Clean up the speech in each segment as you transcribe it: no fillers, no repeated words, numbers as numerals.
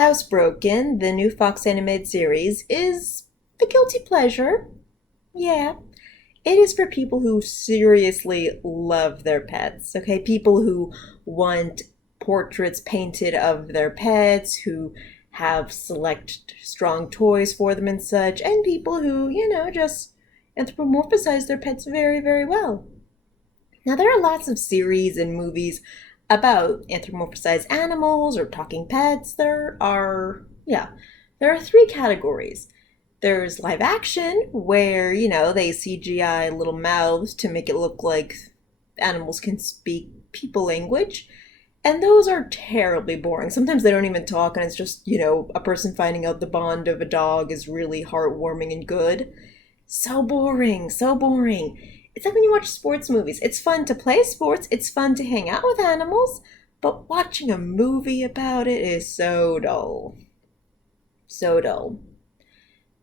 Housebroken, the new Fox animated series, is a guilty pleasure. Yeah. It is for people who seriously love their pets, okay? People who want portraits painted of their pets, who have select strong toys for them and such, and people who, just anthropomorphize their pets very, very well. Now, there are lots of series and movies about anthropomorphized animals or talking pets. There are three categories. There's live action, where, they CGI little mouths to make it look like animals can speak people language. And those are terribly boring. Sometimes they don't even talk, and it's just, a person finding out the bond of a dog is really heartwarming and good. So boring, so boring. It's like when you watch sports movies. It's fun to play sports, it's fun to hang out with animals, but watching a movie about it is so dull. So dull.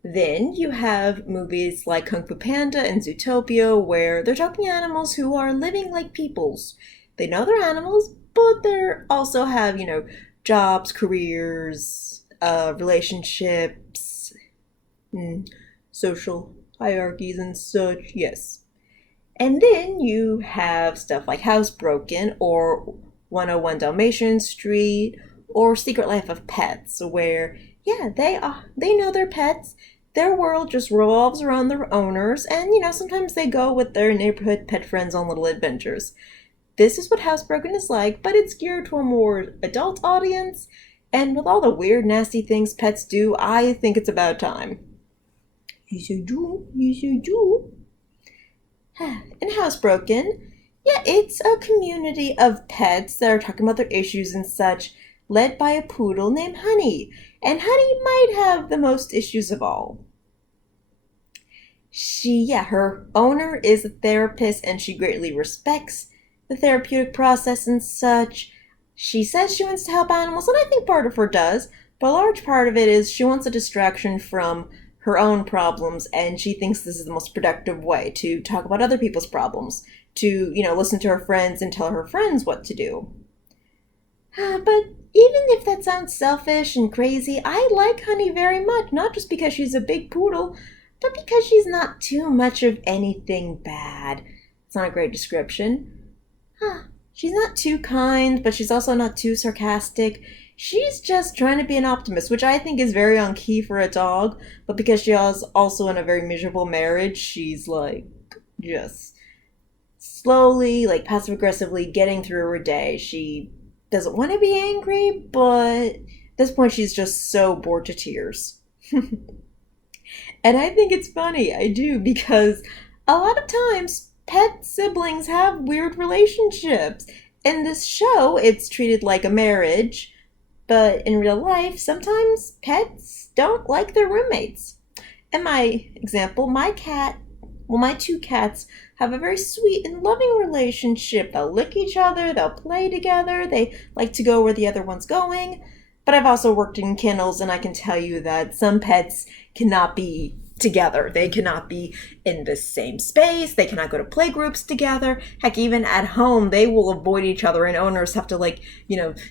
Then you have movies like Kung Fu Panda and Zootopia, where they're talking animals who are living like peoples. They know they're animals, but they also have, jobs, careers, relationships, social hierarchies and such, yes. And then you have stuff like Housebroken or 101 Dalmatian Street or Secret Life of Pets, where, they know their pets. Their world just revolves around their owners, and, sometimes they go with their neighborhood pet friends on little adventures. This is what Housebroken is like, but it's geared to a more adult audience, and with all the weird, nasty things pets do, I think it's about time. Yes, I do. Yes, I do. In Housebroken, it's a community of pets that are talking about their issues and such, led by a poodle named Honey. And Honey might have the most issues of all. Her owner is a therapist, and she greatly respects the therapeutic process and such. She says she wants to help animals, and I think part of her does, but a large part of it is she wants a distraction from her own problems, and she thinks this is the most productive way to talk about other people's problems, to, listen to her friends and tell her friends what to do. But even if that sounds selfish and crazy, I like Honey very much, not just because she's a big poodle, but because she's not too much of anything bad. It's not a great description. She's not too kind, but she's also not too sarcastic. She's just trying to be an optimist, which I think is very on key for a dog, but because she is also in a very miserable marriage, she's just slowly, passive-aggressively getting through her day. She doesn't want to be angry, but at this point she's just so bored to tears. And I think it's funny, I do, because a lot of times pet siblings have weird relationships. In this show, it's treated like a marriage, but in real life, sometimes pets don't like their roommates. In my example, my two cats have a very sweet and loving relationship. They'll lick each other, they'll play together, they like to go where the other one's going. But I've also worked in kennels, and I can tell you that some pets cannot be together. They cannot be in the same space. They cannot go to play groups together. Heck, even at home, they will avoid each other, and owners have to,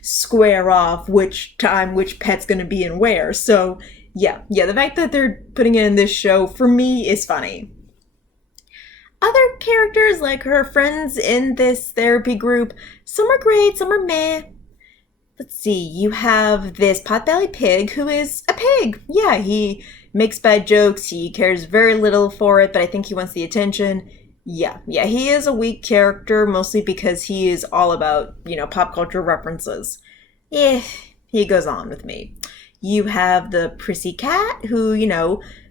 square off which time which pet's going to be and where. So, the fact that they're putting it in this show, for me, is funny. Other characters, like her friends in this therapy group, some are great, some are meh. Let's see, you have this potbelly pig who is a pig. Yeah, he makes bad jokes, he cares very little for it, but I think he wants the attention. Yeah, he is a weak character, mostly because he is all about, pop culture references. He goes on with me. You have the prissy cat who,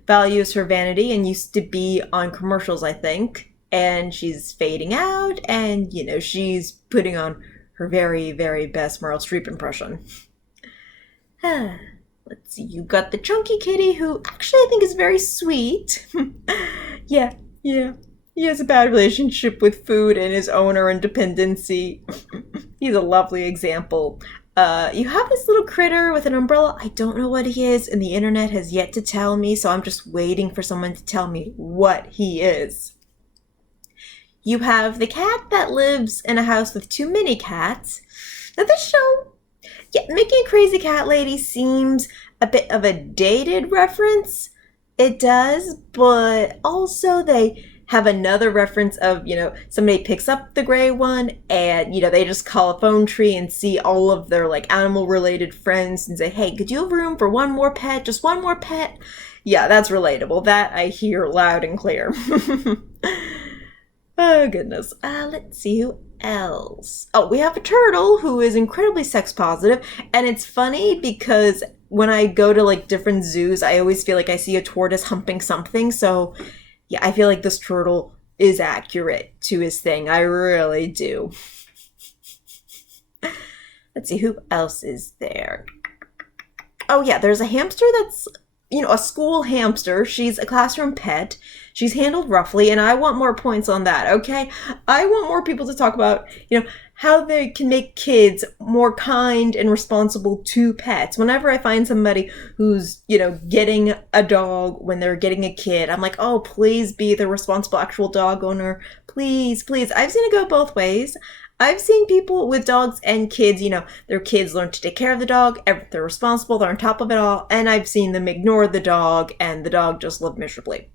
values her vanity and used to be on commercials, I think. And she's fading out, and, she's putting on her very, very best Meryl Streep impression. Let's see, you got the chunky kitty, who actually I think is very sweet. Yeah. He has a bad relationship with food and his owner and dependency. He's a lovely example. You have this little critter with an umbrella. I don't know what he is, and the internet has yet to tell me, so I'm just waiting for someone to tell me what he is. You have the cat that lives in a house with too many cats. Now this show, Yeah, making a crazy cat lady seems a bit of a dated reference. It does, but also they have another reference of, somebody picks up the gray one and, they just call a phone tree and see all of their like animal related friends and say, hey, could you have room for one more pet? Just one more pet? Yeah, that's relatable. That I hear loud and clear. Oh, goodness. Let's see who else. Oh, we have a turtle who is incredibly sex positive, and it's funny because when I go to like different zoos, I always feel like I see a tortoise humping something. So, yeah, I feel like this turtle is accurate to his thing. I really do. Let's see, who else is there? Oh, yeah, there's a hamster that's, a school hamster. She's a classroom pet. She's handled roughly, and I want more points on that, okay? I want more people to talk about, how they can make kids more kind and responsible to pets. Whenever I find somebody who's, getting a dog when they're getting a kid, I'm like, oh, please be the responsible actual dog owner. Please, please. I've seen it go both ways. I've seen people with dogs and kids, their kids learn to take care of the dog, they're responsible, they're on top of it all, and I've seen them ignore the dog and the dog just live miserably.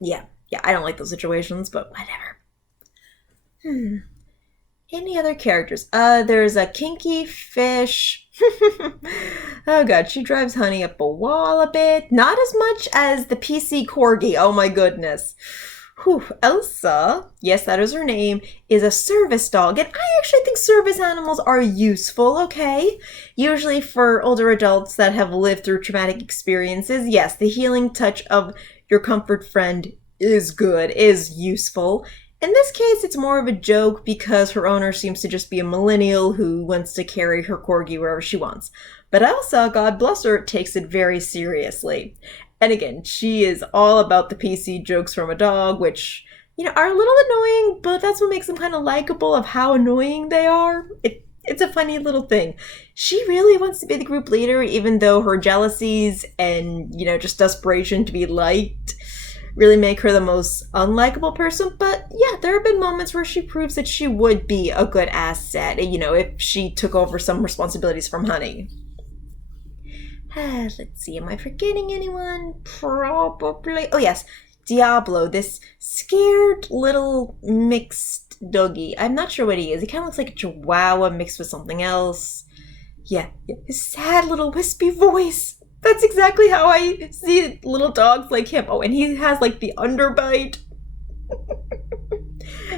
Yeah, I don't like those situations, but whatever. Any other characters? There's a kinky fish. Oh god, she drives Honey up a wall a bit. Not as much as the PC Corgi, oh my goodness. Whew. Elsa, yes, that is her name, is a service dog, and I actually think service animals are useful, okay? Usually for older adults that have lived through traumatic experiences, yes, the healing touch of your comfort friend is good, is useful. In this case, it's more of a joke because her owner seems to just be a millennial who wants to carry her corgi wherever she wants. But Elsa, God bless her, takes it very seriously. And again, she is all about the PC jokes from a dog, which, are a little annoying, but that's what makes them kind of likable of how annoying they are. It's a funny little thing. She really wants to be the group leader, even though her jealousies and, just desperation to be liked really make her the most unlikable person. But yeah, there have been moments where she proves that she would be a good asset, if she took over some responsibilities from Honey. Let's see, am I forgetting anyone? Probably. Oh yes, Diablo, this scared little mixed doggy. I'm not sure what he is. He kind of looks like a chihuahua mixed with something else. Yeah, his sad little wispy voice. That's exactly how I see little dogs like him. Oh, and he has like the underbite.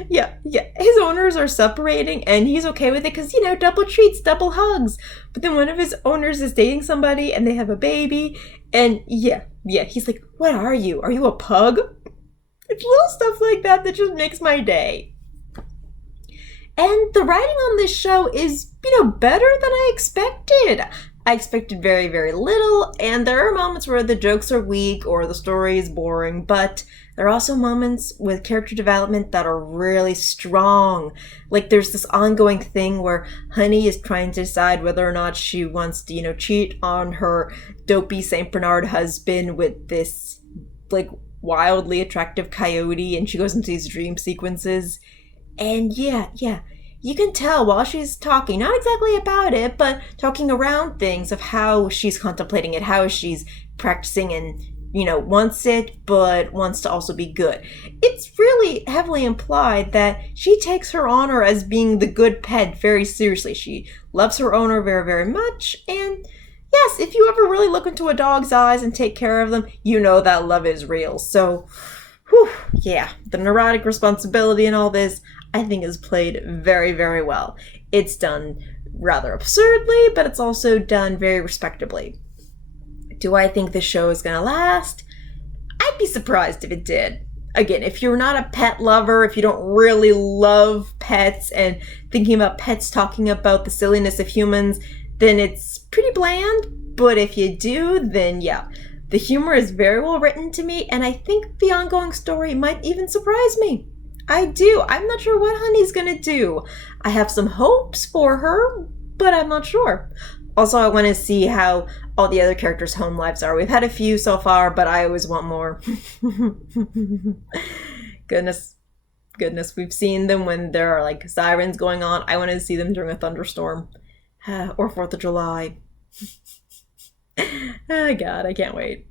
Yeah. His owners are separating and he's okay with it because, double treats, double hugs. But then one of his owners is dating somebody and they have a baby. And yeah, he's like, what are you? Are you a pug? It's little stuff like that that just makes my day. And the writing on this show is, better than I expected. I expected very, very little, and there are moments where the jokes are weak or the story is boring, but there are also moments with character development that are really strong. Like there's this ongoing thing where Honey is trying to decide whether or not she wants to, cheat on her dopey St. Bernard husband with this, like, wildly attractive coyote, and she goes into these dream sequences. And yeah. You can tell while she's talking, not exactly about it, but talking around things of how she's contemplating it, how she's practicing and, wants it, but wants to also be good. It's really heavily implied that she takes her honor as being the good pet very seriously. She loves her owner very, very much. And yes, if you ever really look into a dog's eyes and take care of them, that love is real. So, the neurotic responsibility and all this, I think is played very, very well. It's done rather absurdly, but it's also done very respectably. Do I think the show is going to last? I'd be surprised if it did. Again, if you're not a pet lover, if you don't really love pets and thinking about pets talking about the silliness of humans, then it's pretty bland. But if you do, then yeah. The humor is very well written to me, and I think the ongoing story might even surprise me. I do. I'm not sure what Honey's gonna do. I have some hopes for her, but I'm not sure. Also, I want to see how all the other characters' home lives are. We've had a few so far, but I always want more. Goodness. We've seen them when there are like sirens going on. I want to see them during a thunderstorm. Or 4th of July. Oh, God, I can't wait.